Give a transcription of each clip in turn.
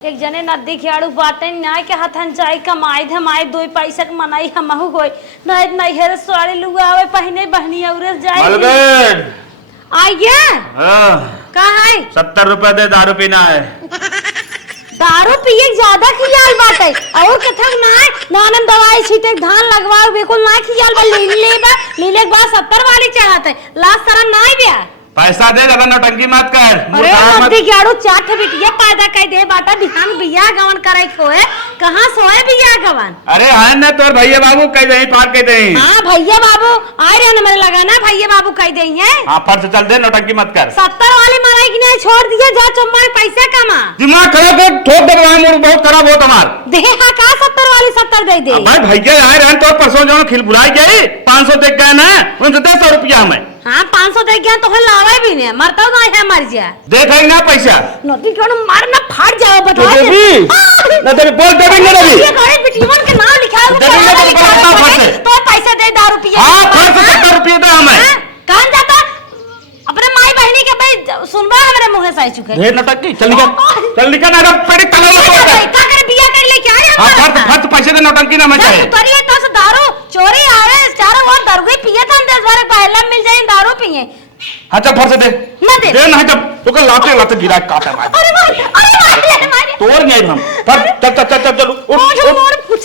एक जने नदी खियाड़ू बाटे ना के हथन जाई कमाई धमाई दो पैसा के मनाई हमहु होई नहीं नहीं हेरे साड़ी लुआ आवे पहिने बहनी औरे जाई मलगन आ गया हां कहां है 70 रुपए दे दारू पीना है। दारू पिए ज्यादा खियाल बाटे और कथक ना है नानन दवाई छीटे धान लगवाओ बिल्कुल ना खियाल बा ले के बाद 70 वाली चाहते लास्ट सारा ना बिया पैसा दे ज्यादा नौटंकी मत कर। अरे नदी खियाड़ू चाट बिटिया पैदा कई दे बाटा ध्यान बिया गवन करे खोए कहां सोए बिया गवन। अरे हां ना तोर भैया बाबू कह दे पार कह दे। हां भैया बाबू आए रे न मेरे लगा ना भैया बाबू कह दे हैं। हां फर्ज चल दे नौटंकी मत कर। 70 वाली मराई कि नहीं छोड़ दिए जा चुम्मा पैसा कमा दिमाग खराब कर ठोक दे मूड बहुत खराब हो तुम्हार दे हां का 70 वाली 70 दे दे। भाई भैया आए रहन तो परसों जो खिल बुलाई गई 500 देख गए ना उनसे 100 रुपया हमें। हां 500 दे गया तो लावे भी नहीं मरता ना है मर जा देख ना पैसा नदी क्यों मारना फाड़ जाओ बता ना तेरे बोल दे देंगे ना ये करे बिटिवन के नाम लिखा है तो पैसा दे दारू पिए। हां 570 रुपया दे हमें कहां जाता अपने माई बहनी के भाई सुनबा हमरे मुंह से आई चुके ढेर नटकी चल निकल ना पेड़ी तलवा का करे बिया कर ले क्या है हां फर्ज पैसे दे नौटंकी ना मचाए उतरिए तो से दारू चोरी आवे चारों ओर दरगुई पिए था 10 बार पहले मिल जाए दारू पिए। हां चल फर्ज दे ना दे नहीं तब तो कल लाते गिरा काटा मार। अरे मार तोड़ नहीं हम चल चल चल चल उठ कुछ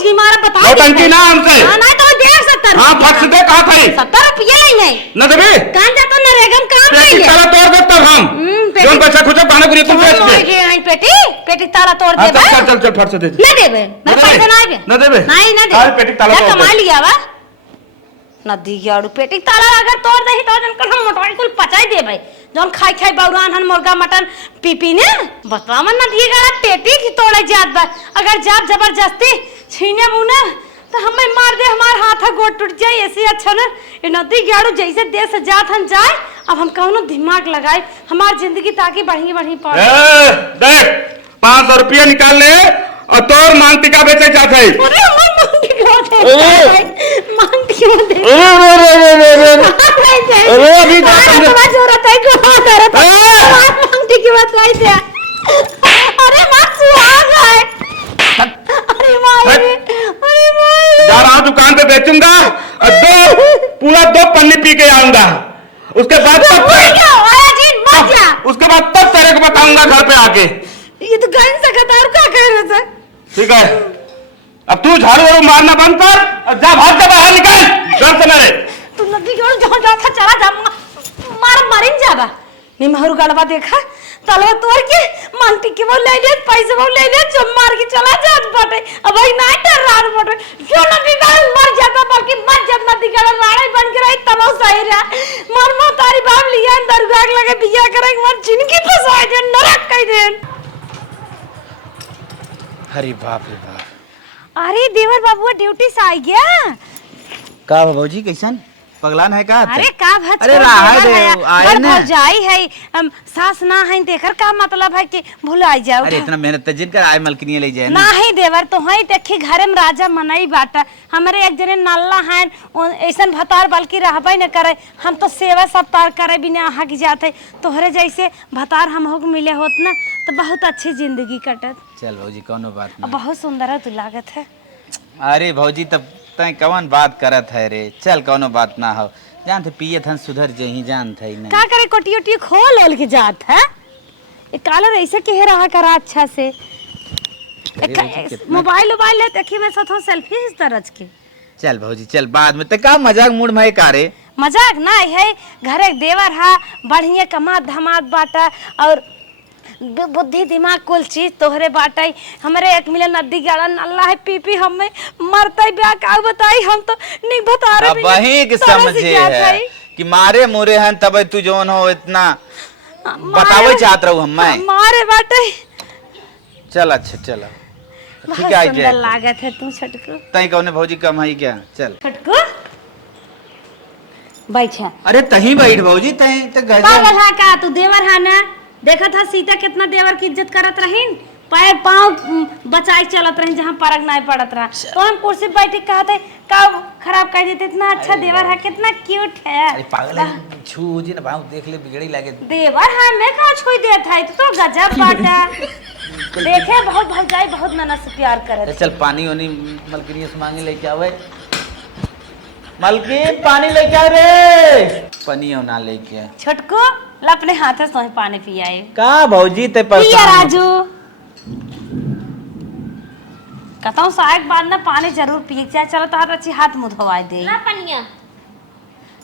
नहीं मारा बता नौटंकी ना हमसे हां ना तो दे 70। हां फर्ज दे कहां था 70 रुपया ही नहीं ना देबे कहां जाता नरेगम काम पेटी नहीं ताला तोड़ दे तब हम जोन पैसा खुद पाने गुरी तुम बेच दे पेटी ताला तोड़ दे चल चल चल फर्ज दे ना देबे मेरे पैसे ना आवे ना देबे नहीं ना दे पेटी ताला तोड़ कमा लिया वा नदी गाड़ू पेटी ताला अगर तोड़ दही तो जन कर हम मोटवाई कुल पचाई दे भाई जोन खाई खाई बाउरान हन मुर्गा मटन पीपी ने बतवा मन नदी गाड़ा पेटी की तोड़े जात बा अगर जात जबरदस्ती छीने मुने तो हमें मार दे हमार हाथ गोट टूट जाए ऐसे अच्छा ना ये नदी गाड़ू जैसे देश से जात हन जाए अब हम कौनो दिमाग लगाए हमार जिंदगी ताकि बढ़ी बढ़ी पड़े। देख 500 रुपया निकाल ले और तोर मांग टिका बेचे जात है। अरे मांग क्यों दे अरे अभी तुम्हारा जरूरत है को करत मांग टिकी मत लाई दे अरे मत सुहाग है अरे माई जा रहा हूं दुकान पे बेचूंगा और पूरा 2 पन्नी पी के आऊंगा उसके बाद उसके बाद तब तेरे को बताऊंगा घर पे आके। ये तो गन सकता और क्या कह रहे थे। ठीक है अब तू झाड़ू वाड़ू मारना बंद कर और जा भाग के बाहर निकल घर से मेरे। तू नदी क्यों जहां जा था चला जा मार मारिन जाबा नहीं महरु गड़बा देखा तलवा तोड़ के मांगटी के वो ले ले पैसे वो ले ले जब मार के चला जा बटे अब भाई ना डर रार बटे क्यों नदी का मर जाता बल्कि मर जात नदी का राड़े बन के रही तब सही रहा मर तारी बाप लिया अंदर गाग लगे बिया करे मर जिंदगी फसाए दे नरक कह दे। अरे बाप रे बाप अरे देवर बाबू ड्यूटी से आ गया का बाबूजी कैसन पगलान है का। अरे का भच अरे राह दे आए ना जाई है सास ना है देकर का मतलब है कि भुलाई जाओ। अरे इतना मेहनत जिन कर आए मलकनी ले जाए ना है देवर तो है देखी घरे में राजा मनाई बाटा हमरे एक जने नल्ला है ऐसन भतार बल्कि रहबे न करे हम तो सेवा सत्कार करे बिना आहा की जात है तोहरे जैसे भतार हम हो मिले होत ना तो बहुत अच्छी जिंदगी कटत। चल भौजी कोनो बात नहीं बहुत सुंदर है तू लागत है। अरे भौजी तब तय कवन बात करत है रे चल कोनो बात ना हो जानते पिए थन सुधर जही जानत है नहीं का करे कोटी ओटी खोल ओल के जात है ये कालर ऐसे कह रहा करा अच्छा से मोबाइल है देखी मैं सथो सेल्फी इस तरह के। चल भौजी चल बाद में ते का मजाक मूड में कारे मजाक ना है घरे देवर हा बढ़िया कमा धमात बाटा और बुद्धि दिमाग कुल चीज तोहरे बाटाई हमरे एक मिले नदी गाड़ा नल्ला है पीपी हमें मरताई ब्याह का बताई हम तो नहीं बता रहे अब वही के समझे है कि मारे मोरे हन तब तू जोन हो इतना बतावे चाहत रहू हम मैं मारे बाटाई। चल अच्छा चल ठीक है सुंदर लागत है तू छटको तई कौने भौजी कम है क्या चल छटको बैठा। अरे तही बैठ भौजी तई त पागल है का तू देवर है ना देखा था सीता कितना देवर की इज्जत करत रहीन पैर पांव बचाई चलत रही जहां परग नहीं पड़त रहा तो हम कुर्सी बैठ के कहते का खराब कर देते इतना अच्छा देवर है कितना क्यूट है। अरे पागल है छू जी ना भाव देख ले बिगड़ी लागे देवर है मैं कहां छुई देत है तो गजब बाटा देखे बहुत भौजाई बहुत मेहनत से प्यार करे। चल पानी वानी मलकिनी से मांगे लेके आवे। मलकिन पानी लेके आ रे। पानी ना लेके छोटको ला अपने हाथ से पानी पियाए। का भौजी ते पिया राजू कहता साग बाद ना पानी जरूर पिए चाहे। चलो तो अच्छी हाथ मुंह धोवाई दे ना पनिया।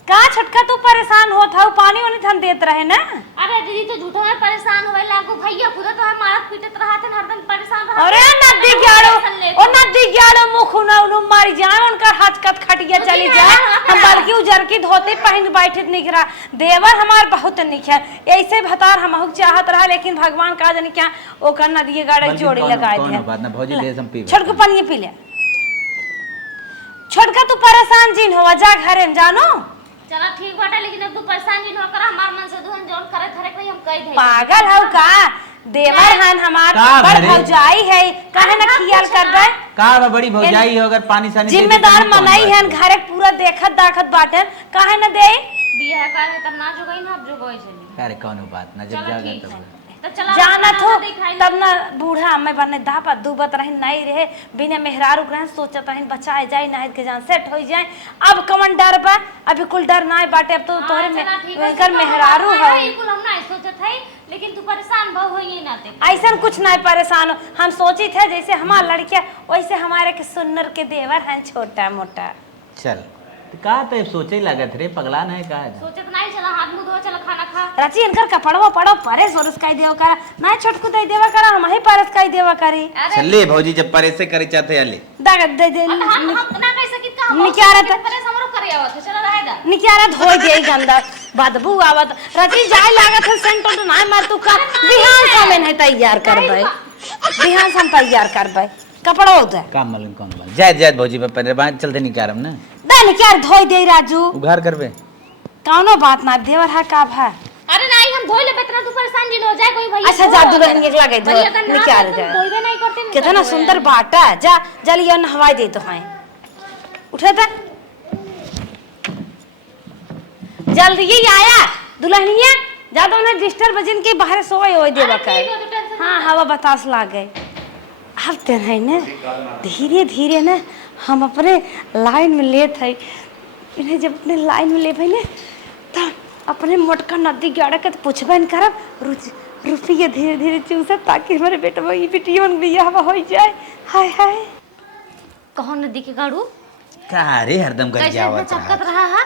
का छोटका तू परेशान होत हौ पानी वानी हम देत रहे ना। अरे दीदी तो झूठा में परेशान होए लागो भैया खुद तो है मारत पीटत रहत है हरदम परेशान रहत। अरे नदी गाड़ो ओ नदी गाड़ो मुख ना उनु मार जाए उनका हाथ कट खटिया चली जाए। हम बल्कि उजर की धोती पहन बैठे निकरा देवर हमार बहुत निखे ऐसे भतार हमहु चाहत रहा लेकिन भगवान का जाने क्या ओकर नदी गाड़े जोड़ी लगाए दे। बात ना भौजी दे हम पी। छोटको पानी पी ले। छोटका तू परेशान जिन होवा जा घरे में जानो। चलो ठीक बाटे लेकिन अब तू परेशान नहीं हो कर हमार मन से दुहन जोन करे थरे कोई हम कह दे। पागल हौ का देवर हन हमार बड़ भौजाई है काहे ना खियाल करबे। का बड़ी भौजाई हो अगर पानी सानी जिम्मेदार मनाई हन घरे पूरा देखत दाखत बाटे काहे ना दे। बियाह करे तब ना जो गई ना अब जो गई चली। अरे कोनो बात ना जब जागा तब तो चलो जाना थो तब ना बूढ़ा अम्मे बने दापा दुबत रही नहीं रहे बिना मेहरारू ग्रहण सोचत रही बचाए जाए ना के जान सेट हो जाए। अब कवन डर बा अभी कुल डर ना बाटे अब तो तोहरे में कर मेहरारू है बिल्कुल हम ना सोचत है लेकिन तू परेशान बहु होई नाते। ऐसा कुछ नहीं परेशान हो हम सोची थे जैसे हमार लड़किया वैसे हमारे के सुन्नर के देवर हैं छोटा मोटा। चल का तो सोचे लागत रे पगला नहीं का सोचत नहीं चला हाथ मुंह धो चला खाना खा। रची इनकर कपड़वा पड़ो परे सोरस काई देव करा ना छोटकू दे देवा करा हम ही परस काई देवा करी। चले भौजी जब परेसे करे चाहते आले दाग दे दे हम ना कह सकित का हम निकारा परे समरो करे आवत चला रहेगा निकारा धोई दे गंदा बदबू आवत रची जाए लागत है सेंट तो ना मार तू का बिहान समय नहीं तैयार करबे बिहान हम तैयार करबे कपड़ा होता काम मालूम कौन बन जाए जाए भौजी पे परे बात चलते निकारम ना दे निकार धोई दे राजू उघार करबे कौनो बात ना देवर है का भा। अरे नहीं हम धोई ले इतना तू परेशान जिन हो जाए कोई भैया। अच्छा जा दुल्हन के लगे धो निकाल जा धोइबे नहीं करते कितना सुंदर बाटा जा जलिया नहवाई दे तो है उठे था जल्दी ही आया दुल्हनिया जा तो उन्हें डिस्टर्ब बजन के बाहर सोए होए देवा का। हां हवा बतास लागे अब ते है ना धीरे धीरे ना हम अपने लाइन में लेत है इन्हें जब अपने लाइन में ले भाई ना तो अपने मोटका नदी गाड़ा के पूछबे न करब रुपये धीरे धीरे चूसब ताकि हमारे बेटवा ई बेटियों के बियाह हो जाए। हाय हाय कहो नदी के गाड़ू का रे हरदम कर कैसे जावत चपकत रहा है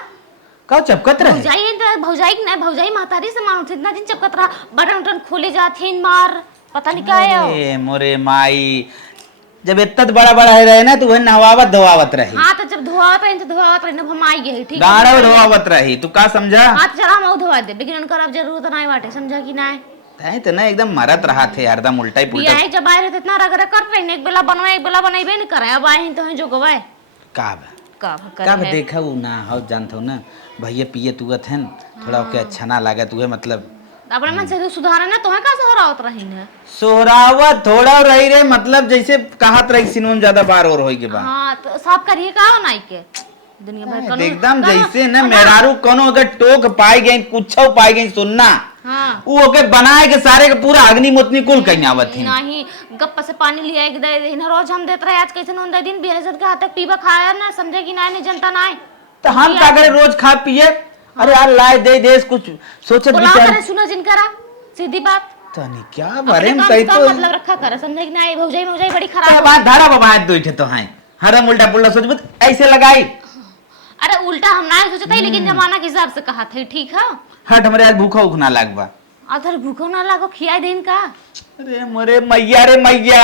का चपकत रहे भौजाई मातारी से मानो इतना दिन चपकत रहा बटन उटन खोले जाथिन मार पता नहीं क्या है। अरे मोरे माई जब इतना बड़ा बड़ा है रहे ना तो वह नहवावत धोवावत रही। हां तो जब धोवावत रही तो धोवावत रही हम आई गए ठीक गाड़ा धोवावत रही तू का समझा। हां चला हम धोवा दे लेकिन उनकर अब जरूरत नहीं बाटे समझा कि नहीं तै तो ना एकदम मरत रहा थे हरदम उल्टा ही पुल्टा। बियाह जब आए रहे इतना रगड़ कर रहे एक बेला बनवाए एक बेला बनाइबे नहीं करे अब आए तो हैं जो गवाए का देखा उ ना हो जानथो ना भैया पिए तुगत हैं थोड़ा ओके अच्छा ना लागत उहे मतलब अपने मन से सुधारे ना तो है का सोहरावत रही ने सोहरावत थोड़ा रही रे मतलब जैसे कहत रही सिनोन ज्यादा बार और होई के बाद। हां तो साफ करिए का हो नहीं के दुनिया भर कनो एकदम जैसे ना मेहरारू कोनो अगर टोक पाई गई कुछो पाई गई सुनना हां उ ओके बनाए के सारे के पूरा अग्नि मुतनी कुल कहीं आवत थी नहीं गप्पा से पानी लिया एक दे दिन रोज हम देत रहे आज कैसे नोन दे दिन बेहजत के हाथ तक पीबा खाया ना समझे कि नहीं जनता नहीं तो हम का करे रोज खा पिए। अरे यार लाए दे देश कुछ सोचत विचार सुनो जिनकरा सीधी बात तनी क्या बारे में सही तो मतलब रखा कर समझे कि नहीं भौजाई बड़ी खराब बात धारा बाबा दुइठे तो हैं हरम उल्टा पुल्टा सोचबत ऐसे लगाई। अरे उल्टा हम ना सोचते ही लेकिन जमाना के हिसाब से कहा थे ठीक है हट हमरे आज भूखा उखना लागबा अधर भूखो ना लागो खिया दिन का। अरे मोरे मैया रे मैया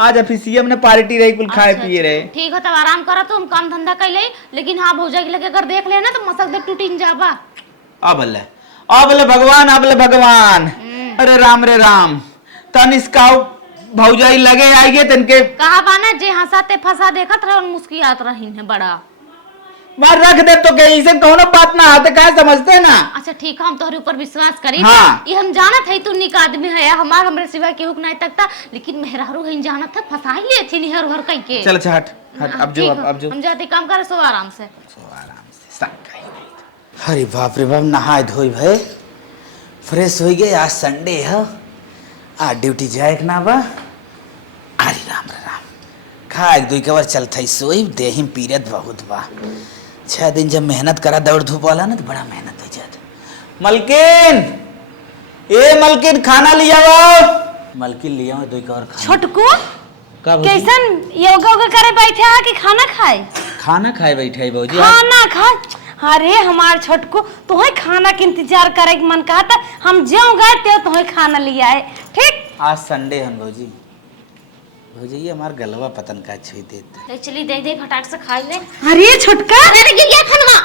आज ऑफिसियम ने पार्टी रही कुल खाए पिए रहे। ठीक है तब आराम करा तो हम काम धंधा कर ले लेकिन हाँ भौजाई लगे अगर देख लेना तो मसक देख टूटिन जाबा। अबले भगवान अरे राम रे राम तनिष्काओ भौजाई लगे आइए तनके कहा बाना जे हंसाते फंसा देखत रहे और मुस्कियात रही है बड़ा मार रख दे तो कहीं से कोनो बात ना आते क्या समझते ना। अच्छा ठीक है हम तोहरे ऊपर विश्वास करी हाँ। ये हम जानत है तू निक आदमी है हमार हमरे सिवा केहू नहीं तकता लेकिन मेहरारू है जानत है फंसा ही ले थी निहर भर कह के। चल अच्छा हट अब जो हम जाते काम करे सो आराम से अरे बाप रे बाप नहाए धोई भाई फ्रेश हो गए आज संडे है आज ड्यूटी जाए ना बा अरे राम रे राम, खा एक दुई कवर चलता ही सोई देही पीरत बहुत बा। 6 दिन जब मेहनत करा दौड़ धूप वाला ना तो बड़ा मेहनत हो जाता। मलकिन, ए मलकिन खाना लिया वो। मलकिन लिया दुई कवर खाना। छोटकू का भौजी? कैसन योगा वोगा करे बैठे है कि खाना खाए? खाना खाए बैठे है भौजी। खाना खाए? अरे हमार छोटकू तुम्हें खाना के इंतजार करे के मन कहा था, हम जो गए ते तुम्हें खाना लिया है। ठीक, आज संडे है भौजी। भौजी ये हमार गलवा पतन का छुई देता। ले चली दे दे फटाक से खा ले। अरे छोटका अरे गिर गया खनवा,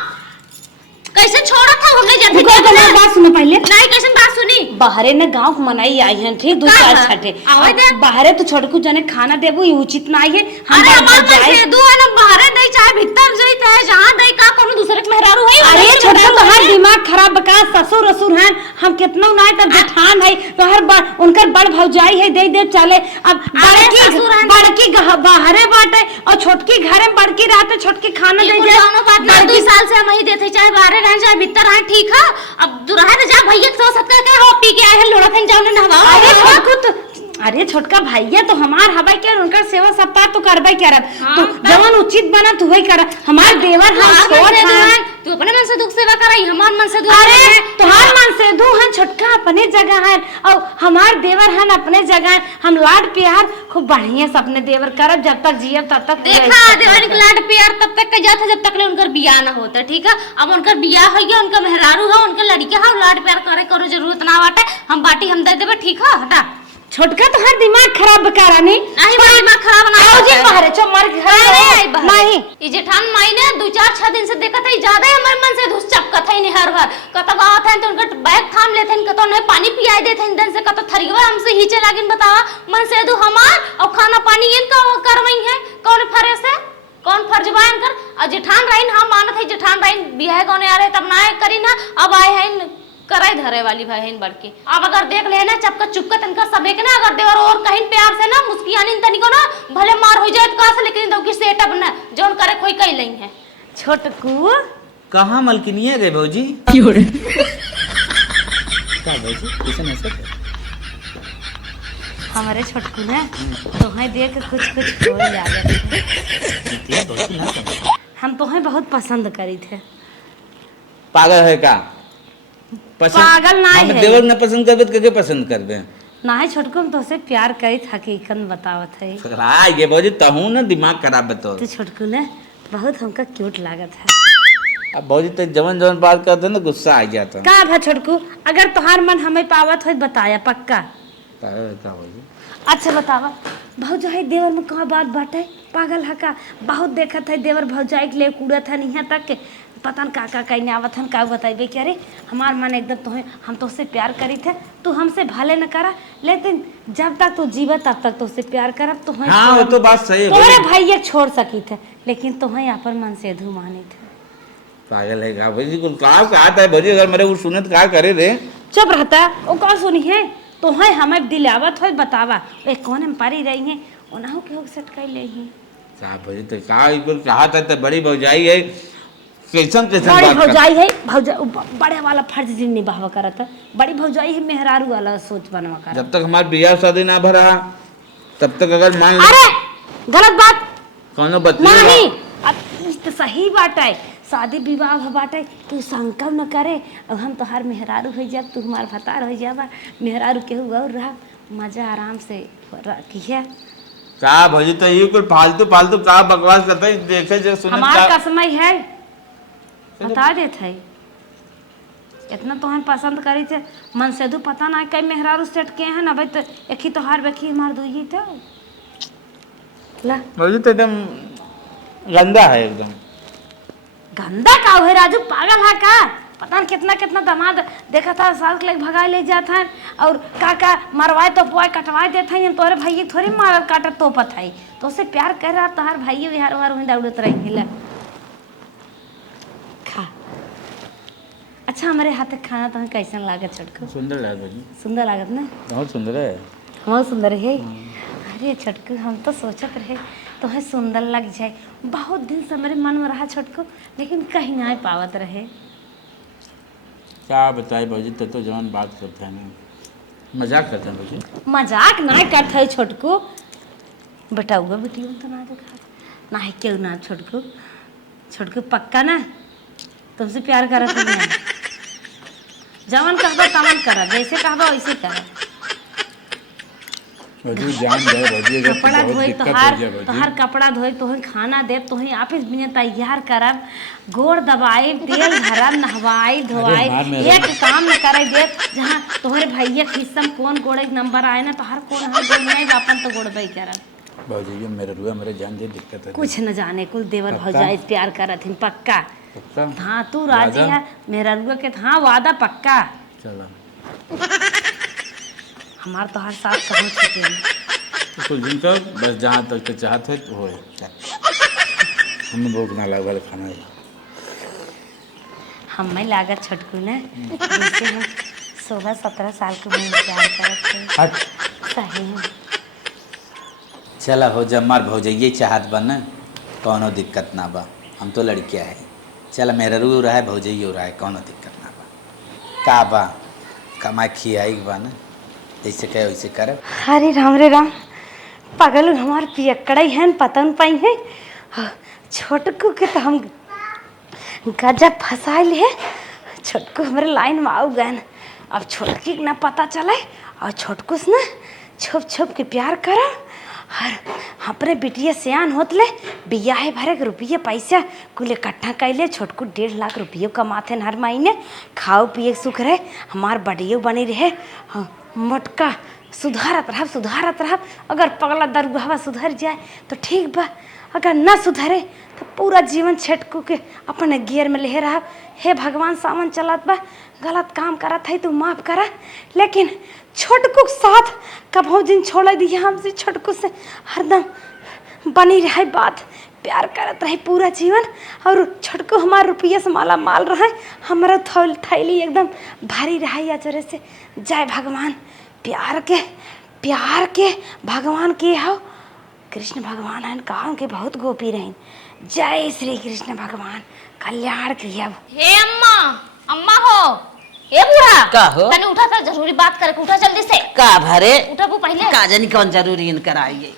कैसे छोड़ा था हमने जाते रुको, तुम्हारी बात सुनो पहले। नहीं कैसे बात सुनी? बाहरे ने गांव को मनाई आई हैं, ठीक, दो का चार है? छठे आवे दे। बाहरे तो छोटकू जने खाना देबो ये उचित ना है। अरे हमार मन से दू है ना, बाहर दई चाहे भीतर जाई चाहे जहां दई का कोनो दूसरे के मेहरारू है। अरे छोटकू तोहार दिमाग खराब बका, ससुर रसुर हैं हम कितना ना तब जेठान है तोहर उनकर बड़ भौजाई है, दे दे चले। अब बड़की बाहरे बाटे और छोटकी घरे में बड़की रहते, छोटकी खाना दे दे। दोनों बात ना 2 साल से हम ही देते, चाहे बाहर रहें चाहे भीतर रहें, ठीक है। अब दुराहा तो जा भैया तो सत्ता के हो पी के आए हैं लोड़ा थे जाओ ने नहवा। अरे छोटकू तो अरे छोटका भैया तो हमार हवाई के उनका सेवा सप्ताह तो करबे करब। तो जवन उचित बना तू वही कर। हमार देवर हम छोड़ है, तू अपने मन से दुख सेवा कराई, हमार मन से दुख। अरे तोहार मन से दू हैं, छोटका अपने जगह है और हमार देवर हैं अपने जगह है। हम लाड प्यार खूब बढ़िया से अपने देवर करब, जब तक जियब तब तक। देखा देवर के लाड प्यार तब तक के जाता जब तक ले उनकर बियाह ना होता, ठीक है। अब उनकर बियाह हो गया, उनका मेहरारू है, उनके लड़के है, लाड प्यार करे करो जरूरत ना बाटे। हम बाटी हम दे देबे, ठीक है। हटा छोटका तो हर दिमाग खराब बकारा नहीं दिमाग खराब ना आओ जी बाहर चो मर घर नहीं ई जेठान माई ने 2-4-6 दिन से देखा था ज्यादा ही हमारे मन से धुस चपकत है नहीं हर घर कतब आवत है तो उनका बैग थाम लेते हैं, कतो नहीं पानी पियाई देते हैं दिन से, कतो थरीवा हमसे हीचे लागिन बतावा मन से दू हमार और खाना पानी इनका करवई है कौन फरे से कौन फर्जवान कर। और जेठान रहीन हम मानत है जेठान रहीन बियाह कौन आ रहे तब ना करी ना, अब आए हैं कराई धरे वाली भाई है बड़की। अब अगर देख लेना चपका चुपका तनका सबे के ना अगर देवर और कहीं प्यार से ना मुस्कियानी तनिको ना भले मार हो जाए तो का से, लेकिन तो की सेटअप ना जोन करे कोई कई नहीं है। छोटकू कहाँ मलकिनिया रे भौजी? क्या भौजी किसन ऐसे हमारे छोटकू ने तुम्हें देख के कुछ कुछ हो जाए। हम तुम्हें बहुत पसंद करी थे। पागल है का? पागल ना है, देवर न पसंद करबे तो के पसंद करबे ना है छोटकू, हम तोसे प्यार करी हकीकत बतावत है। हाँ ये भौजी तहू ना दिमाग खराब बतो। तो छोटकू ने बहुत हमका क्यूट लागत है। अब भौजी तो जवन जवन बात करते ना गुस्सा आ जाता। का भा छोटकू अगर तुम्हार मन हमें पावत हो बताया पक्का। भौजी अच्छा बतावा भौजाई देवर में कहा बात बाटे पागल है का? बहुत देखत है देवर भौजाई के लिए कूड़त है यहाँ तक के पता न का कहीं आवत हन का बताइबे क्या रे। हमार मन एकदम तुम्हें हम तो उससे प्यार करी थे, तू हमसे भले न करा लेकिन जब तक तू जीवा तब तक तो उससे प्यार करब। तुम्हें हाँ वो तो बात सही है। तुम्हारे भैया छोड़ सकी थे लेकिन तुम्हें अपन मन से धू माने थे। पागल है का भौजी? कुल का आता है भौजी? अगर मेरे वो सुने तो का करे रे? चुप रहता वो कौन सुनी है? तुम्हें हमें दिलावत हो बतावा वे कौन हम पारी रही हैं उन्हों के सेट कर ले ही साहब भौजी तो का कुल कहा था बड़ी भौजाई है कैसन कैसन बड़ी बात भौजाई है बड़े वाला फर्ज दिन निभावा करत है। बड़ी भौजाई है मेहरारू वाला सोच बनवा कर। जब तक हमारे बियाह शादी ना भरा तब तक अगर मान अरे गलत बात कौनो बच्ची नहीं, तो सही बात है। शादी विवाह बाटे तू संकल्प न करे। अब हम तो हर मेहरारू हो जब तू हमार भतार हो जाबा मेहरारू केहू और रहा मजा आराम से किया। का भौजी तो ये कुल फालतू फालतू का बकवास करता है देखे जो सुने हमार कसमई है बता देते है इतना तो हम पसंद करी थे मन से दू पता ना कई मेहरारू सेट के हैं ना भाई तो एक ही तो हार बेखी हमार दू ही थे ला भौजी तो एकदम गंदा है एकदम। गंदा का है राजू पागल है का? पता न कितना कितना दामाद देखा था साल के लेके भगाए ले जाता है और का मरवाए तो पुआए कटवाए देते हैं तोरे भाई थोड़ी मार काटत तो पता है तो उससे प्यार कर रहा तो हर भाई बिहार वार वहीं दौड़त रही ला खा। अच्छा हमारे हाथ खाना तो कैसन लागत छोटको? सुंदर लगा भौजी, सुंदर लागत ना? बहुत सुंदर है। बहुत सुंदर है। अरे छोटको हम तो सोचत रहे तुम्हें सुंदर लग जाए बहुत दिन से मेरे मन में रहा छोटको लेकिन कहीं ना पावत रहे। क्या बताए भौजी तो जवान बात करते हैं ना मजाक करते हैं भौजी। मजाक ना करते है छोटको बेटा हुआ बेटी तो ना देखा ना है क्यों ना छोटकू पक्का ना तुमसे प्यार करा था मैं जवन कहबो तमन करा जैसे कहबो वैसे करा भौजी जान जाए भौजी अगर कपड़ा बहुत धोए दिक्कत तोहार हो जाए भौजी तोहार कपड़ा धोए तोहे खाना दे तोहे ऑफिस में तैयार करब गोड़ दबाई तेल धरब नहवाई धोवाई मार मेरे। एक काम न करे दे जहाँ तोहरे भैया किस्म कौन गोड़े नंबर आए ना तोहार कौन हर गोड़ नहीं अपन तो गोड़ दई करब भौजी ये मेरे रुआ मेरे जान जे दिक्कत है कुछ न जाने कुल देवर पक्का? भौजाई प्यार करत हिन पक्का पक्का हाँ तू राजी वादा? है मेरा रुआ के हाँ वादा पक्का चलो हमार तोहार साथ कहूँ छुटे तो कुछ दिन का बस जहाँ तक के चाहत है तो होए हमें भूख ना लगल खाना है हमें लागत छोटकू ने जैसे हम 16-17 साल के उम्र में प्यार करत थे हट सही है चला हो जब मार भौजैये चाहत बा न कौनो दिक्कत ना बा हम तो लड़किया है चल मेरा रू रहा है भौजैये हो रहा है कौनो दिक्कत ना बा का बा कमाई खियाई बा न जैसे कहे वैसे कर अरे राम रे राम पागल हमार पियक्कड़ है पता न पाई है छोटकू के तो हम गजब फंसाइल है छोटकू हमारे लाइन में आऊ गए अब छोटकी के ना पता चले और छोटकू से ना छुप छुप के प्यार करा और अपने बिटिया सियान होतले बियाहे भरे के रुपये पैसा कुल इकट्ठा कैले छोटकू 1.5 लाख रुपये कमाते हर महीने खाओ पिए सुख रहे हमार बडियो बनी रहे हाँ, मोटका सुधारत रह अगर पगला दरुगवा सुधर जाए तो ठीक बा अगर ना सुधरे तो पूरा जीवन छटकू के अपने गियर में ले रहा हे भगवान सामान चलत बा गलत काम करत है तू माफ करा लेकिन छोटकू के साथ कभो दिन छोड़ दिया हमसे छोटकू से हरदम बनी रहे बात प्यार करत रहे पूरा जीवन और छोटकू हमारे रुपये से माला माल रहे हमारा थैली एकदम भारी रहा या चरे से जय भगवान प्यार के भगवान के हो कृष्ण भगवान है कहा के बहुत गोपी रही जय श्री कृष्ण भगवान कल्याण किया हे अम्मा अम्मा हो हे बूढ़ा का हो? तने उठा था जरूरी बात करे उठा जल्दी से का भरे उठा वो पहले का जानी कौन जरूरी इनकर आई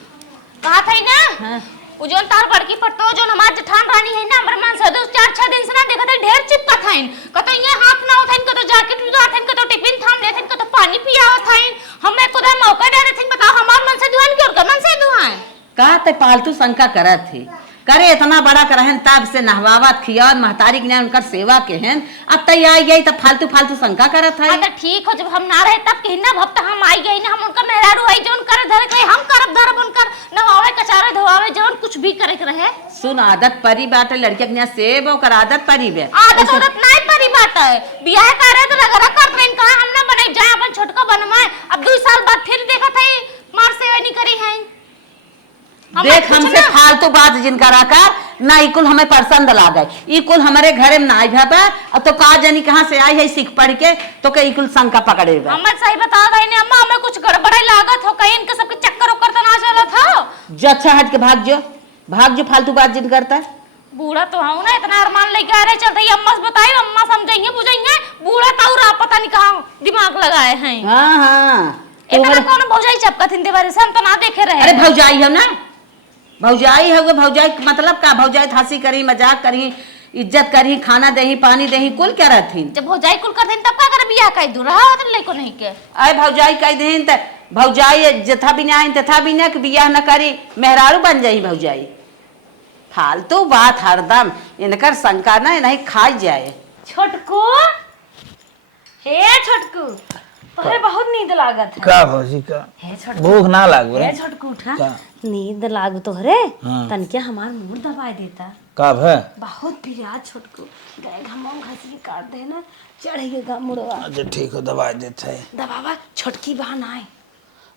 कहा था ना हाँ। वो जोन तार बड़की पट्टो जो हमार जेठान रानी है ना हमर मन से 4-6 दिन से ना देखत है ढेर चिपका थाइन कतो ये हाथ ना उठाइन कतो जैकेट उतार थाइन कतो टिफिन थाम लेथिन कतो पानी पियाव थाइन हमें खुदा मौका दे देथिन बताओ हमार मन से दुआन की और का मन से दुआन का ते पालतू शंका करत थी करे इतना बड़ा करहन तब से नहवावत खियावत महतारी के उनकर सेवा के हन अब तय आई गई तब फालतू शंका करत है तो ठीक हो जब हम ना रहे तब कहना भक्त हम आई गई ना हम उनका मेहरारू है जोन कर धरे के हम करब धरब उनकर नहावे कचारे धोवावे जोन कुछ भी करे के रहे सुन आदत परी बात लड़के के सेब ओकर आदत परी बे आदत उदत नहीं परी बात है बियाह करे तो रगड़ा कर ट्रेन कहा हम ना बने जाए अपन छोटका बनवाए अब 2 साल बाद फिर देखा था मार सेवा नहीं करी है देख हमसे फालतू बात जिनका रखा ना इकुल हमें पसंद ला गए इकुल हमारे घरे में ना भाबा अब तो का जानी कहाँ से आई है सीख पढ़ के तो के इकुल शंका पकड़े हमें सही बता गई ने अम्मा हमें कुछ गड़बड़ाई लागत हो कहीं इनके सबके चक्कर उकर तो ना चला था जो अच्छा हट के भाग जो फालतू बात जिन करता है बूढ़ा तो हूं ना इतना अरमान लेके आ रहे चलते अम्मा से बताई अम्मा समझेंगे बुझेंगे बूढ़ा ताऊ पता नहीं कहाँ दिमाग लगाए हैं हाँ इतना कौन भौजाई चपका थिन देवारे से हम तो ना देखे रहे अरे भौजाई हम ना भौजाई है भौजाई मतलब का भौजाई हंसी करी मजाक करी इज्जत करी खाना दही पानी दही कुल क्या रहती जब भौजाई कुल कर दिन तब का कर बियाह कई दूर रहा तो लेको नहीं के अरे भौजाई कह दही त भौजाई जथा भी ना तथा भी ना कि बियाह न करी मेहरारू बन जाई भौजाई फालतू बात हरदम इनकर शंका ना नहीं खाई जाए छोटकू हे छोटकू तोहरे बहुत नींद लागत है का भौजी का हे छोटकू भूख ना लाग हे छोटकू उठा का? नींद लाग तोहरे हाँ। तनके हमार मुंह दबाई देता का भे बहुत पिया छोटकू गए घमम घसी काट देना चढ़ेगा मुड़वा अच्छा ठीक हो दवाई देते है दबावा छोटकी बहन आए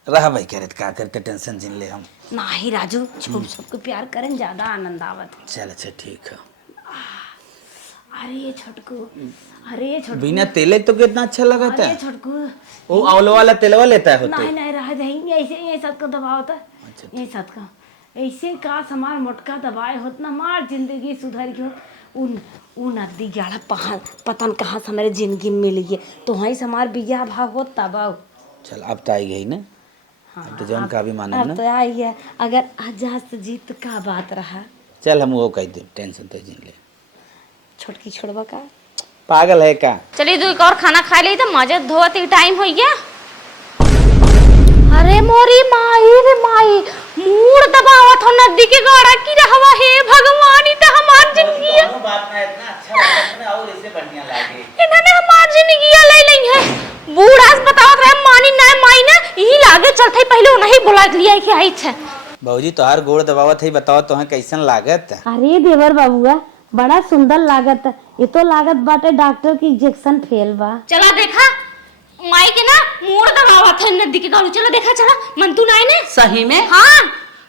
रहा भाई करे का करके टेंशन जिन ले हम नाही राजू छुप छुप के प्यार करें ज्यादा आनंद आवत चल अच्छा ठीक है अरे छोटकू अरे छोटकू बिना तेले तो कितना अच्छा लगा था अरे छोटकू वो अवलो वाला तेलवा लेता है होते नहीं नहीं रह देंगे ऐसे ये सब को दबाव होता अच्छा, ये सब का ऐसे का हमार मोटका दबाए होत ना हमार जिंदगी सुधर गयो उन नदी ग्यारह पहाड़ पतन कहाँ से हमारे जिंदगी में मिली है तो वहीं से हमार बियाह भाव होता बाऊ चल अब तो आई गई ना अब तो जौन का भी मानब अब ना। तो आई है, अगर आजा से जीत तो का बात रहा। चल हम वो कह दे, टेंशन तो जिन ले। छोटकी छोड़वा का पागल है का? चलिए दो एक और खाना खा ली तो मजे धोत ही टाइम हो गया। अरे मोरी माई रे माई, मूड दबावत हो नदी के गाड़ा की रहवा। हे भगवान, ई त हमार जिंदगी है। बात ना इतना अच्छा लगे ना, और इससे बढ़िया लागे। इन्होंने हमार जिंदगी ले ली है। बूढ़ास बतावत रहे मानी ना माई ना, ई लागे चलते पहले नहीं बुला लिया कि आई छे। भौजी तोहार गोड़ दबावत है, बताओ तुम्हें कैसन लागत? अरे देवर बाबुआ, बड़ा सुंदर लागत। ये तो लागत बाटे डॉक्टर की इंजेक्शन फेल बा। चला देखा माई के ना मूड दबावत है नदी के गाड़ू। चलो देखा, चला मन तू नाई ने सही में? हाँ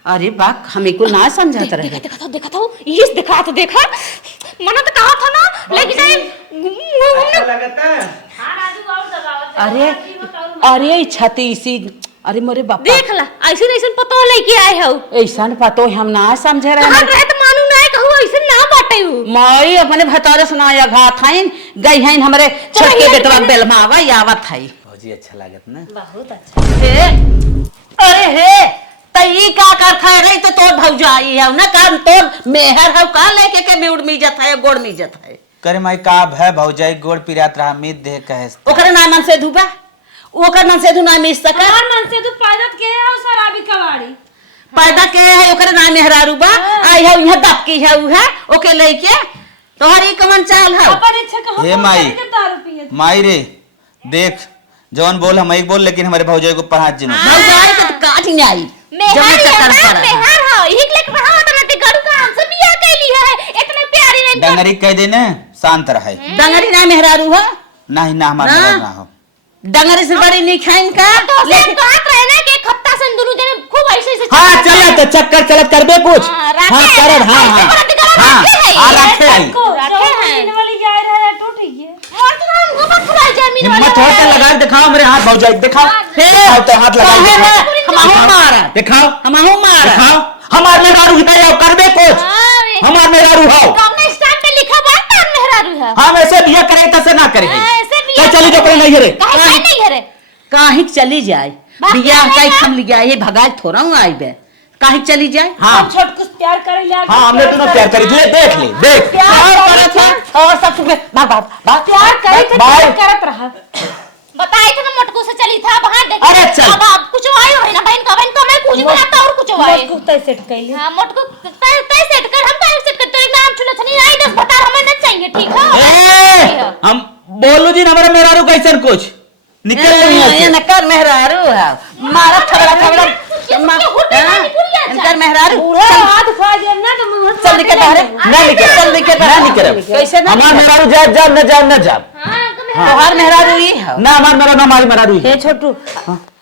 अरे बाप, हमें को ना समझत रहे। देखा था ये देखा तो देखा मना तो कहा था ना, लेकिन अच्छा लगता है। अरे अरे छती सी, अरे मोरे बापा, देख ला ऐसे ऐसे पतो लेके आए हो। ऐसा पतो हम ना समझे कहां रहे। रहे तो मानू ना कहू ऐसे ना बाटे हूं। माई अपने भतारे सुनाया घात हईन गई हईन हमरे छोटके बेटवा बेलमावा यावत हई। भौजी अच्छा लागत ना? बहुत अच्छा। हे अरे हे तई का करथा रही तो तोर भौजाई है ना, का तोर मेहर है का लेके के मिउड मिजत है गोड़ मिजत है। करे माई का है भौजाई गोड़ पिरात रहा मीत देह कहे। ओकरे ना मन से धुबा, ओकर मन से धु ना मिस सका। हमार मन से तू पैदत के है और शराबी कबाड़ी। पैदा के है ओकरे ना मेहरारू बा, आई है यहां दबकी है उ है ओके लेके तोहरी कमन चाल है। अपन इच्छा कहो हे माई, दारू पिए। माई रे देख, जौन बोल हम एक बोल, लेकिन हमारे भौजाई को पढ़ा जिनो। भौजाई तो काट नहीं आई मेहर मेहर हो हिक लेक रहा तो नटी गड़ू का हमसे बियाह कैली है। इतने प्यारी नहीं डंगरी कह देने शांत रहे। डंगरी ना मेहरारू है नहीं ना हमारा ना। ना हो। डंगरी से बड़ी नहीं खाइन का। तो से कहत रहे ना कि एक हफ्ता से इन दोनों जने खूब ऐसे ऐसे हाँ चला तो चक्कर चलत करबे कुछ। हाँ, हाँ रखे करब, हैं। हाँ हाँ ऐसे बड़ा हाँ रखे हैं हाँ ये। रखे हैं। को रखे हैं। इन वाली गाय रहे टूट गई। और तो हम घुमत फुराई जमीन वाले हिम्मत हो तो लगा दिखाओ मेरे हाथ भौजाई, दिखाओ। हे दिखाओ तो हाथ लगा हमहु मारा, दिखाओ हमहु मारा। दिखाओ। हमार मेहरारू है या करबे कुछ। हमार मेहरारू हो। कौन स्टाम्प पे लिखा बा तार मेहरारू है। हम ऐसे बिया करे तसे ना करे। ऐसे भी क्या चली जो करे नहीं रे। काहे नहीं है रे। काहे चली जाए बियाह काहे हम लिया ये भगाए थोड़ा हूं आई बे काहे चली जाए। हाँ हम छोट कुछ प्यार करे या हाँ हमने दोनों प्यार करी थी, देख ले देख। प्यार करत है और सब में भाग भाग भाग प्यार करे थे, भाई। प्यार करत रहा। बताई थे ना मटकू से चली था वहां देख। अरे चल। अब आप कुछ आयो है ना बहन का बहन तो मैं कुछ बनाता और कुछ आए। मटकू तय सेट कैली। हां मटकू तय सेट कर हम तय सेट कर तेरे नाम चुला छनी आई 10 बता हमें न चाहिए ठीक है। ए, हम बोलू जी हमारा मेहरारू कैसन कुछ निकल नहीं ये है। नकर मेहरारू है मारा थबड़ा थबड़ा इनकर मेहरारू पूरा हाथ खा दिया ना तो मुंह से चल निकल बाहर ना निकल चल निकल ना निकल। कैसे ना हमार मेहरारू जा जा न जा न जा। तोहार मेहरारू ही है। ना हमार मेरा ना हमारी मेहरारू है। हे छोटू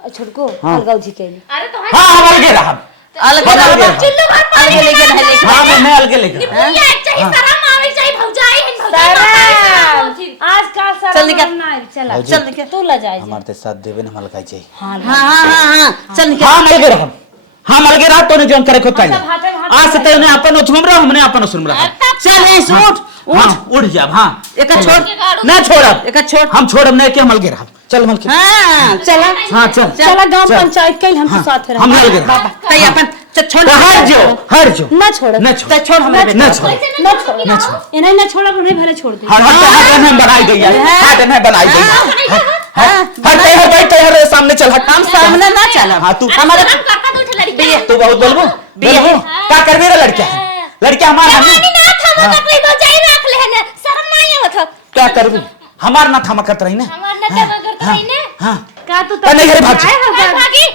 छोटको अलगाव जी कैली। अरे तो हाँ हम अलगे रहा। अलग अलग अलग अलग। चुल्लू भर पानी अलग लेके नहीं लेके हाँ मैं अलगे लेके। निपुलिया चाहिए शर्म आवे चाहिए भौजाई है आज का सारा चल निकल। ना चला भौजी। चल निकल तू ला जाए हमारे ते साथ देवे न हल्का चाहिए। हां हां हां हां चल निकल। हाँ अलगे रहा। हम अलगे रहा तो ने जोन करे खुद पहले। अच्छा, भाटे आज से ते ने अपन उछम रहा हमने अपन उछम रहा। चल इस उठ हाँ उठ जा। हाँ एक छोड़ ना छोड़ा एक छोड़ हम छोड़ब नहीं कि हम अलगे रहा। चल मल के। हां चला हाँ चल चला गांव चल। पंचायत कैल हम तो साथ रह। हम अलगे रहा। कई अपन छोड़ हर जो ना छोड़ न छोड़ छोड़ हमारे न छोड़ ना छोड़ ना छोड़ इन्हें ना छोड़ा उन्हें भले छोड़ दे। हर हाथ में बनाई गई है। हाथ में बनाई गई है। हर तैयार बैठ तैयार सामने चल हट। हम सामने ना चला। हाँ तू हमारे हम करता तो लड़की तू बहुत बोलबो बोलबो का करबे रे लड़का है लड़का हमारा है पानी ना था वो कपड़े भौजाई रख ले ने शर्म नहीं होत। क्या करबी हमार ना थमा करत रही ना। हमार न दवा करत रही ने हां का तू तने घरे भाग जा। भागी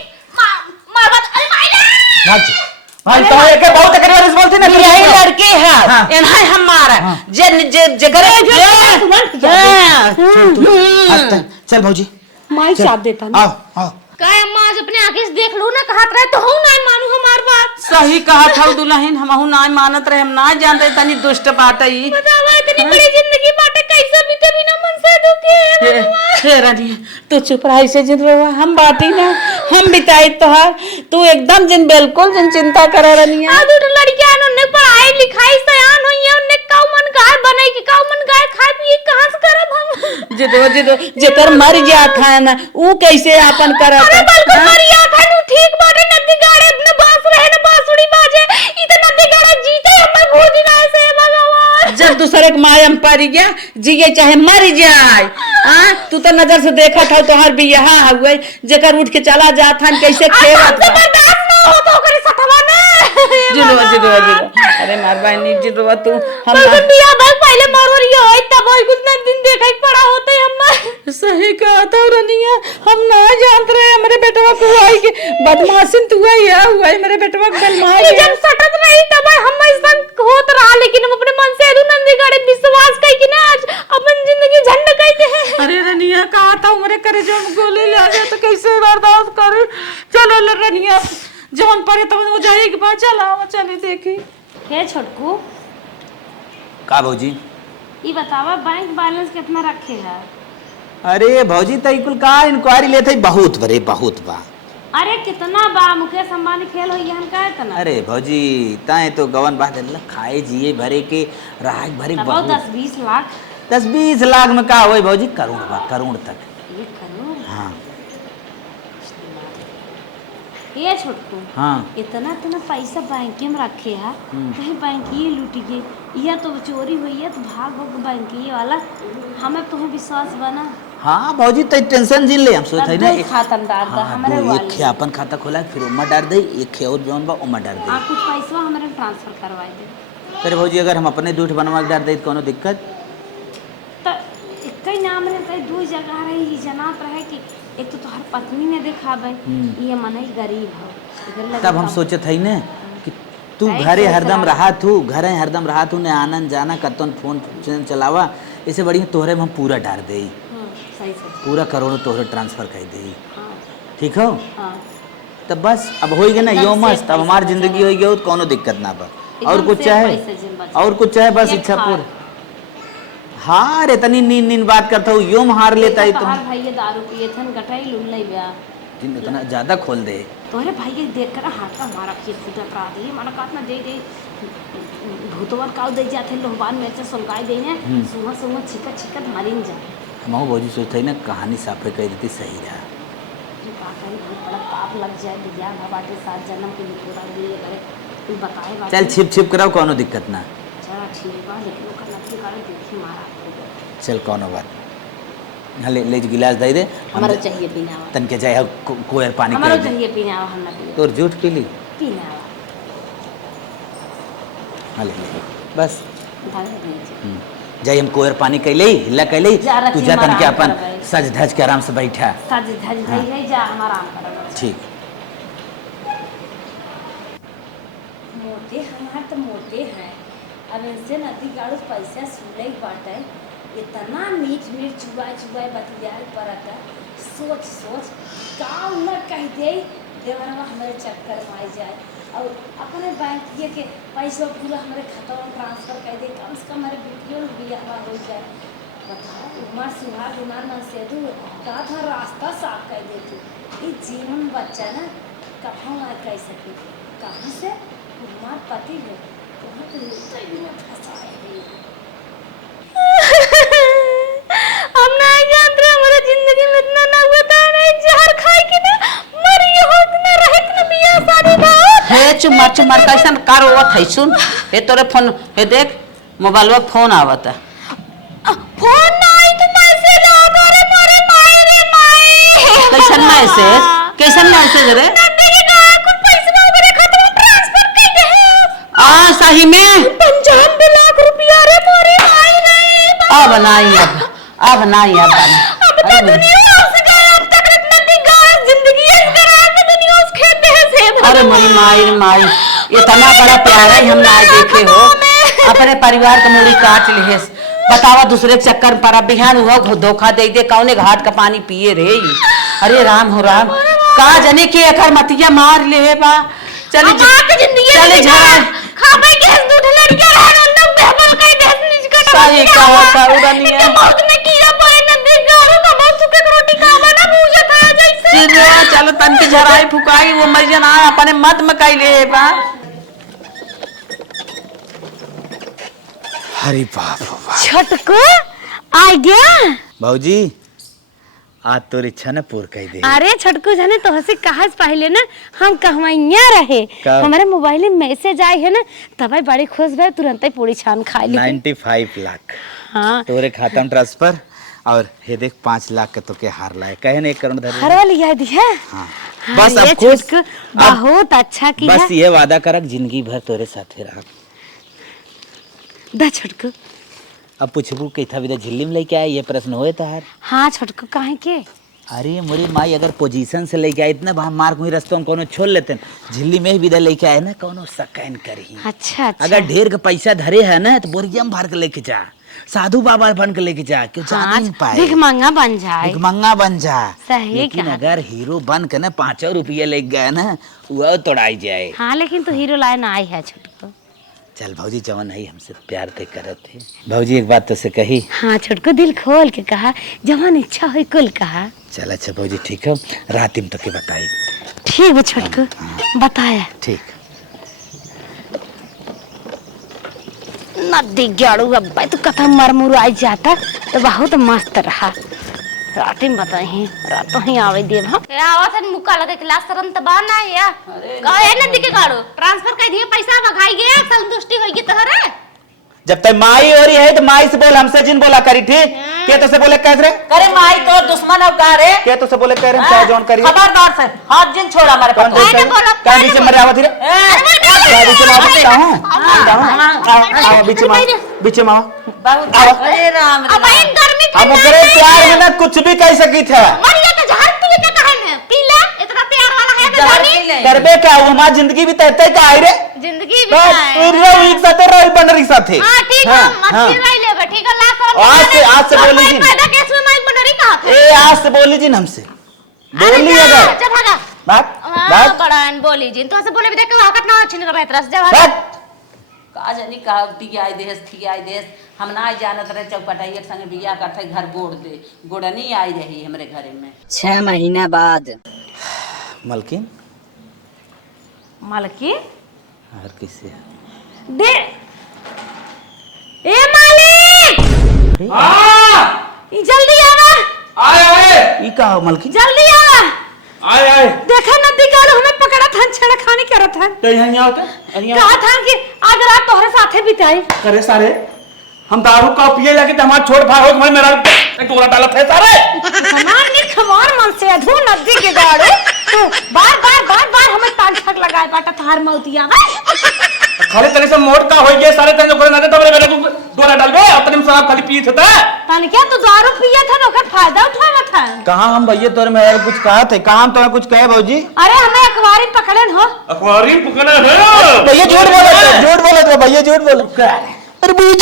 मार बात अरे माइला भाग जा। भाई तो एक बहुत करीब वाली बोलती ना यही लड़की है हाँ। इन्हें हमारा जे जे जगरे चल भौजी माई चाप देता ना। आओ आओ काय अम्मा आज अपने आंखें से देख लू ना कहत रहे तो हूं नहीं मानू हमार बात। सही कहा था दुल्हन हमहु ना मानत रहे हम ना जानते तनी दुष्ट बाटई बतावा इतनी बड़ी जिंदगी बाटे कैसे बीते बिना मन से दुखे। हे रानी तू चुप रहा से जिन रहा हम बाटी ना हम बिताई तोहार तू एकदम जिन बिल्कुल जिन चिंता करा रही है। आ दो लड़कियां ने पढ़ाई लिखाई सयान होई है उन्ने काऊ मन गाय बने की काऊ मन गाय खाए पिए कहां से करब हम। जिदो जिदो जेकर मर जात है ना ऊ कैसे अपन करत अरे बलको मरिया था नु ठीक बाटे नदी गाड़े अपने बांस रहे ना बांसुरी बाजे ई तो नदी गाड़ा जीते हमर घोड़ दिन ऐसे भगवान। जब दूसरे के मायम पड़ गया जिए चाहे मर जाए। तू तो नजर से देखा था तोहर भी यहाँ हुए जेकर उठ के चला जात हन कैसे खेलत बा। बर्दाश्त ना हो तो करे सठवा ने जिलो अरे मारबा नहीं जिलो तू हम पर बिया भाई पहले मरोरी होई तब होई कुछ दिन देखै पड़ा होते हम। सही कहा था रनिया हम ना जानत रहे हमारे बेटवा को आई के बदमाशिन तू हुआ मेरे बेटवा को बलमाई जब सटत रही तब हम ऐसा होत रहा लेकिन हम अपने मन से नंदी गाड़े विश्वास कई कि ना आज अपन जिंदगी झंड कई दे। अरे रनिया कहा था उमरे करे जो गोली ले जाए तो कैसे बर्दाश्त करे। चलो रनिया जवन पड़े तब हो जाए के बाद चला चले देखी। हे छोटकू का भौजी ई बतावा बैंक बैलेंस कितना रखे है? अरे भौजी तई कुल का इंक्वायरी लेते बहुत बरे बहुत बा। अरे कितना बा मुकेश अंबानी खेल होई हम का इतना? अरे भौजी ताए तो गवन बात है खाए जिए भरे के रहा भरे तब बहुत 10-20 लाख 10-20 लाख में का होई भौजी करोड़ बा करोड़ तक। 1 करोड़। हाँ ये छोटकू हाँ इतना पैसा बैंक में रखे है कहीं बैंक ही लूट गए या तो चोरी हुई है तो भाग भाग बैंक ही वाला हमें तुम्हें विश्वास बना। हाँ भौजी तो टेंशन जिन ले हम सोच है ना खाता डाल दा हमारे एक वाले खे अपन खाता खोला फिर उमा डाल दे एक खे और जौन बा उमा डाल दे। कुछ पैसा हमारे ट्रांसफर करवाई दे। अरे भौजी अगर हम अपने दूठ बनवा के डाल दे कोनो दिक्कत? तो कई नाम रहते दो जगह रही जनात रहे कि एक तो तोहर पत्नी ने देखाबे ये मनई गरीब हो तब हम सोचत है ना कि तू घरे हरदम रहा तू घरे हरदम रहा तू ने आनंद जाना कतन फोन चलावा इसे बढ़िया तोहरे में हम पूरा डाल दे सही से पूरा करोड़ों तोहरे ट्रांसफर कर दे। हाँ ठीक हो हाँ तब बस अब हो गया ना यो मस्त अब हमारी जिंदगी हो गई कोनो दिक्कत ना बा और कुछ चाहे और कुछ चाहे बस इच्छा पूरी। हाँ रे तनी नीन बात करता हूँ यो हार लेता है तुम भाई दारू पिए थे गटाई लुल्लै ब्याह जिन इतना ज्यादा खोल दे तोहरे भाई देख कर हाथ का हमारा खेत फूटा करा दिए माना काट ना दे भूतवर काउ दे जाते लोहबान में से सुलगाई देने सुहा सुहा छिकट मरिन जा। हम भौजी सोचते ना कहानी साफे कह देती सही रहा का करी बहुत बड़ा पाप लग जाए बिया बाबा के साथ जन्म के पूरा लिए करे तू बताए बात चल छिप कराओ कोनो दिक्कत ना। चला ठीक बा लेकिन ओकर नती करे देखी मारा चल कोनो बात हाँ ले गिलास दे दे हमारा चाहिए पीना तन के जाए कोयर पानी हमारा चाहिए पीना हम ना पिए तोर झूठ पी ली पीना हाँ ले बस दादा नहीं जाई हम कोयर पानी कैले हिला कैले तू जा तन के अपन सज धज के आराम से बैठा सज धज है जा हम आराम कर ठीक। मोटे हमारे तो मोटे हैं अब इनसे नदी गाड़ू पैसा सुले बाटे इतना मीठ चुबाए बतियाल पड़ता सोच का न कह दे देवरवा हमारे चक्कर में आ जाए और अपने बैंक के पैसा पूरा हमारे खाता में ट्रांसफर कर दे कम से कम हमारे वीडियो बियाह हो जाए। बताओ उमर सुहाग उमर मन से दू का था रास्ता साफ कर देती ये जीवन बच्चा ना कहाँ ना कह सके कहाँ से उमर पति हो वहाँ तो हम नहीं जानते हमारा जिंदगी में इतना ना होता नहीं जहर खाए कि ना मरी हो इतना रहित न बिया शादी बहुत हे चुमार कैसन कारो है सुन हे तोरे फोन हे देख मोबाइल में फोन आवता फोन नहीं तो मैसेज आता रे मारे माई रे माई कैसन मैसेज रे नंदी के का कुछ पैसा वगैरह खाता में ट्रांसफर कर दे सही में 95 लाख रुपया रे मारे माई रे अब नहीं अब तो दुनिया से गए अब तक नंदी गाय जिंदगी इस करार में दुनिया उस खेत से अरे माई इतना बड़ा प्यार है हम ना देखे हो अपने परिवार का मूड़ी काट लिए बतावा दूसरे के चक्कर पर अब बिहान हुआ धोखा दे दे कौने घाट का पानी पिए रे। अरे राम हो राम का जने के अखर मतिया मार ले बा चले चले झरा खाबे गैस दूध लड़के रहे अंदर बेबल के गैस नीच कटा सही कहा था उड़निया बहुत में कीड़ा पड़े नदी गारो का बहुत सुखे रोटी खावा ना भूजा खाया जैसे चलो तन की झराई फुकाई वो मरियन आ अपने मत में कई ले बा। अरे बाप छटको आ गया भौजी आज तोर इच्छा न पूर कर दे। अरे छोटकू जाने तो हसे कहा पहले ना हम कहवैया रहे कब? हमारे मोबाइल में मैसेज आए है ना तब बड़े खुश भे तुरंत ही पूरी छान खा ली 95 लाख हाँ तोरे खाता में ट्रांसफर और हे देख 5 लाख के तो के हार लाए कहे ने 1 करोड़ धर हर वाली याद है हाँ। हाँ, बस ये अब खुश छोटकू बहुत अच्छा किया बस ये वादा करक जिंदगी भर तोरे साथे रह। दा छोटकू अब पूछबू के था विदा झिल्ली में लेके आए ये प्रश्न होए तार। हाँ छोटकू काहे के अरे मोरी माई अगर पोजीशन से लेके आए इतना वहां मार्क हुई रास्तों में कोनो छोड़ लेते न, झिल्ली में ही विदा लेके आए ना कोनो सकैन करही। अच्छा अच्छा अगर ढेर का पैसा धरे है ना तो बोरिया में भर के लेके जा साधु बाबा बन के लेके जा क्यों जा नहीं पाए भिख मंगा बन जाए भिखमंगा बन जा। सही लेकिन कहा। अगर हीरो बन के ना 5 रुपये ले गए ना वो तोड़ाई जाए। हाँ लेकिन तो हीरो लाइन आई है छोटकू चल भौजी जवन नहीं हमसे प्यार ते करत थे भौजी एक बात तो से कही। हाँ छोटकू दिल खोल के कहा जवन इच्छा हो कुल कहा। चल अच्छा भौजी ठीक है रात में तो के बताई। ठीक है छोटकू बताया ठीक नदी गाड़ू अब तो कथा मरमुर आई जाता तो बहुत मस्त रहा रात में बताई रात ही आवे देव हम ए आवत है मुक्का लगे क्लास तरन त बा ना या कहे नदी के गाड़ो ट्रांसफर कर दिए पैसा भगाई गया संतुष्टि होगी तोहरे। जब तक माई हो रही है तो माई से बोल हमसे जिन बोला करी ठीक के तो से बोले कैसे करे माई तो दुश्मन अब का रे के तो से बोले कह रहे चाहे जोन करिए खबरदार से हाथ जिन छोड़ा हमारे कौन पास से कहां बीच में मरे आवत रे कहां बीच में आवत आओ बीच में आओ अरे राम अब इन गर्मी हम करे प्यार में ना कुछ भी कह सकी थे मरिया तो जहर पी लेते कहे में पी ले इतना प्यार वाला है तो जहर जानी पी ले। करबे क्या वो हमारी जिंदगी भी तहते का आई रे जिंदगी भी बस है पूरा एक साथ रही बनरी साथे। हां ठीक है मस्ती रह ले ठीक है ला आज से बोली जी पैदा केस में माइक बनरी कहा ए आज से बोली जी हमसे बोली अगर चल भागा बात हां बात बड़ा बोली जी तो से बोले भी देख के वाकट ना छिन का बेहतर से जा बात का जानी का टियाई देश थियाई देश हम ना जानत रहे चौपटाई एक संगे बिया करते घर गोड़ दे गोड़नी आई रही हमरे घरे में 6 महीना बाद मलकिन मालकी और किसे दे ए मालिक हाँ ई जल्दी आवा आए ई का हो मलकिन जल्दी आवा आए देखा नदी गाड़ू हमें पकड़ा था छेड़खानी करत था तो यहाँ होता कहा था कि आज रात तोहरे साथे बिताई करे सारे हम दारू का पिए लगे तो हमारा छोड़ भाग हो मेरा टोरा डाला थे सारे हमार ने खमार मन से अधू नदी के गाड़ू तो बार हमें तांछक लगाए बाटा थार मौतिया खाली तने से मोट का हो गया सारे तने को ना दे तबरे मेरे को डोरा डाल गए अपने में शराब खाली पी था तने क्या तू दारू पिया था तो ओकर फायदा उठावा था कहां हम भैया तोरे में कुछ कहा थे कहां हम तोरे कुछ कहे भौजी अरे हमें अखबारी पकड़न हो अखबारी पकड़ा है भैया झूठ बोले तो भैया झूठ बोले अरे भैया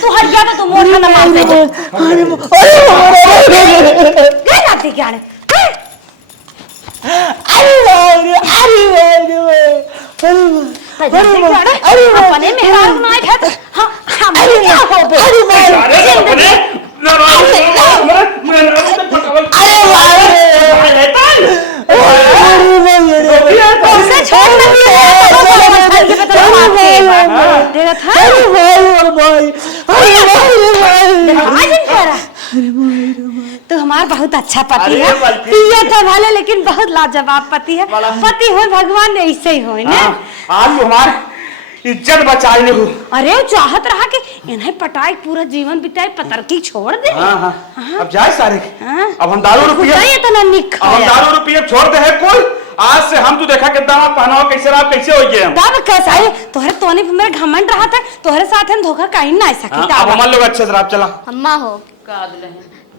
तू हट गया तो तू मोटा ना मार दे गए जाती क्या ने अरे अपने मेहरान ना है हां हम क्या हो बे अरे अपने ना मेरा तो फटावल उसे छोड़ देगा था तो हमारा बहुत अच्छा पति है पिया तो भले लेकिन बहुत लाजवाब पति है पति हो भगवान ने ऐसे ही हो ना आज तो हमार इज्जत बचाए ने हो अरे चाहत रहा कि इन्हें पटाई पूरा जीवन बिताए पतर की छोड़ दे अब जाए सारे अब हम दारू रुपये ये तो ना निक अब हम दारू रुपये छोड़ दे है कुल आज से हम तो देखा कितना आप पहनाओ कैसे आप कैसे हो गए हम तब कैसा है तोहरे तोने पे मेरे घमंड रहा था तोहरे साथ हम धोखा कहीं ना सकी अब हमारे लोग अच्छे से आप चला अम्मा हो का दुल्हन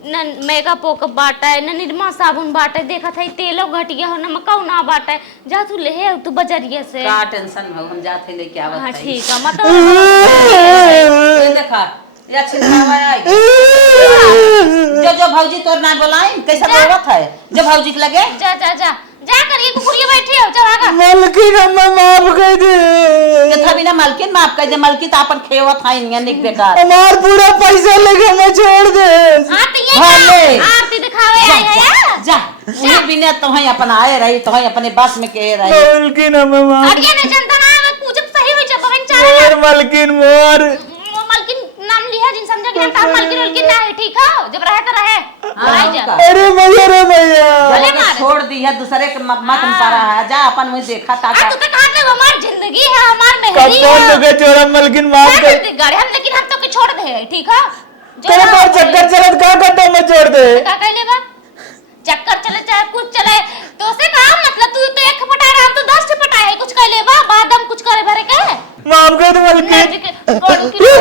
न मेकअप ओकअप बाटा है न निर्मा साबुन बाटा है देखा था तेलो घटिया हो नमका ना बाटा है जा तू ले है तू बजरिया से का टेंशन में हम जाते लेके आवत हाँ हई। ठीक है मतलब ये देखा या छिलकावा आई जो भौजी तोर ना बोलाई कैसा बोलत है जो भौजी के लगे जा जा जा जा करिए कुकुरिया बैठी हो जा भागा मलकिन हमें माफ कर दे के था बिना मालकिन माफ कर दे मालकिन तो अपन खेवत है नियन निक बेकार हमार पूरा पैसा लेके हमें छोड़ दे आरती ये हाँ, ले। आरती दिखावे आई है जा उन्हें बिना तोहई अपन आए रही तोहई अपने बस में के रही मलकिन हमें माफ अड़िए ने जनता ना मैं पूछब सही होई जब बहन चाहे मोर मलकिन मोर मलकिन नाम लिया जिन समझा कि हम मलकिन ना है ठीक है जब रहे तो रहे आई जा अरे भैया रे भैया भले मार छोड़ दी है दूसरे के मत पड़ा है जा अपन मुझे देखा था तू तो कहा था हमारी जिंदगी है हमार कब मेहंदी कौन तो है के चोरा मलकिन माफ कर गाड़ी हम लेकिन हम तो के छोड़ दे ठीक है तेरे पर चक्कर चलत का करता मैं छोड़ दे का कहले बा चक्कर चले चाहे कुछ चले तो से का मतलब तू तो एक पटा रहा हम तो 10 से पटाए है कुछ कहले बा बाद हम कुछ करे भरे के माफ कर दे मलकिन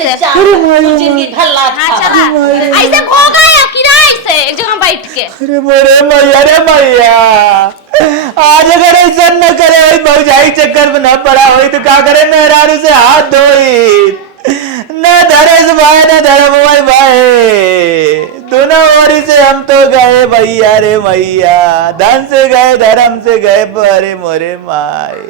जिंदगी भला ऐसे भोगा या किराए से एक जगह बैठ के अरे मोरे मैया रे मैया आज अगर ऐसा न करे भौजाई चक्कर में न पड़ा हो तो क्या करे मेहरारू से हाथ धोई न धरे से भाई न धरे मोबाइल भाई दोनों ओर से हम तो गए भैया रे मैया धन से गए धर्म से गए अरे मोरे माई।